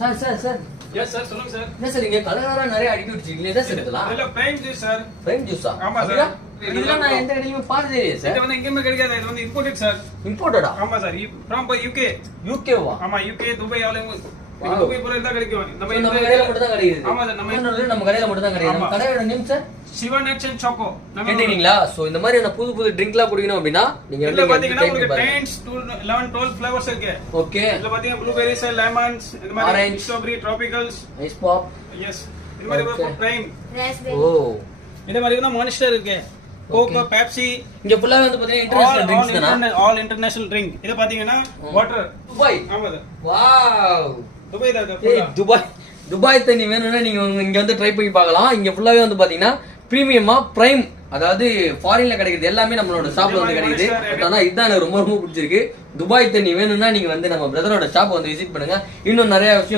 Sir yes sir, சொல்லுங்க sir. என்ன sir இங்க கலரா நிறைய அடிக்கி வச்சிருக்கீங்க. என்ன சார் இதெல்லாம்? இல்ல பிரைம் ஜூஸ் சார். பிரைம் ஜூஸா? ஆமா சார். இதெல்லாம் நான் எந்த கடையிலுமே பார்த்ததே இல்லையே சார். இது வந்து எங்கேயுமே கிடைக்காது. இது வந்து இம்போர்ட்டட் சார். இம்போர்ட்டடா? ஆமா சார். From UK. யூகேவா? ஆமா, யூகே, துபாய் துபாய் போல இருந்தா கிடைக்கும். நம்ம கடையில மட்டும் தான் கிடைக்குது. ஆமா சார். நம்ம கடையில மட்டும் தான் கிடைக்குது. நம்ம கடையோட name sir Siva nuts and choco. கேட்டீங்களா? சோ இந்த மாதிரி நான் புது ட்ரிங்க்லாம் குடிக்கணும் அப்படினா நீங்க வந்து பாத்தீங்கன்னா உங்களுக்கு 10 to 11 12 ஃபிளவர்ஸ் இருக்கு. ஓகே. இதுல பாத்தீங்கன்னா ப்ளூபெரிஸ், லெமன்ஸ், இது மாதிரி strawberry, tropicals, ice pop. Yes. இது மாதிரி பிரைம். ஓ. இது மாதிரி தான் மான்ஸ்டர் இருக்கு. Coco, Pepsi. இங்க ஃபுல்லா வந்து பாத்தீங்கன்னா இன்டர்நேஷனல் ட்ரிங்க்ஸ் தானா? All international drink. இது பாத்தீங்கன்னா வாட்டர். துபாய். ஆமா சார். வாவ். துபாய் தான். துபாய் தண்ணி வேணும்னா நீங்க இங்க வந்து ட்ரை பண்ணி பார்க்கலாம். இங்க ஃபுல்லாவே வந்து பாத்தீங்கன்னா பிரீமியமா பிரைம், அதாவது ஃபாரின்ல கிடைக்குது எல்லாமே நம்மளோட ஷாப்ல வந்து கிடைக்குது. ஆனா இதுதான் எனக்கு ரொம்ப பிடிச்சிருக்கு. துபாய் தண்ணி வேணும்னா நீங்க வந்து நம்ம பிரதரோட ஷாப் வந்து விசிட் பண்ணுங்க. இன்னும் நிறைய விஷயம்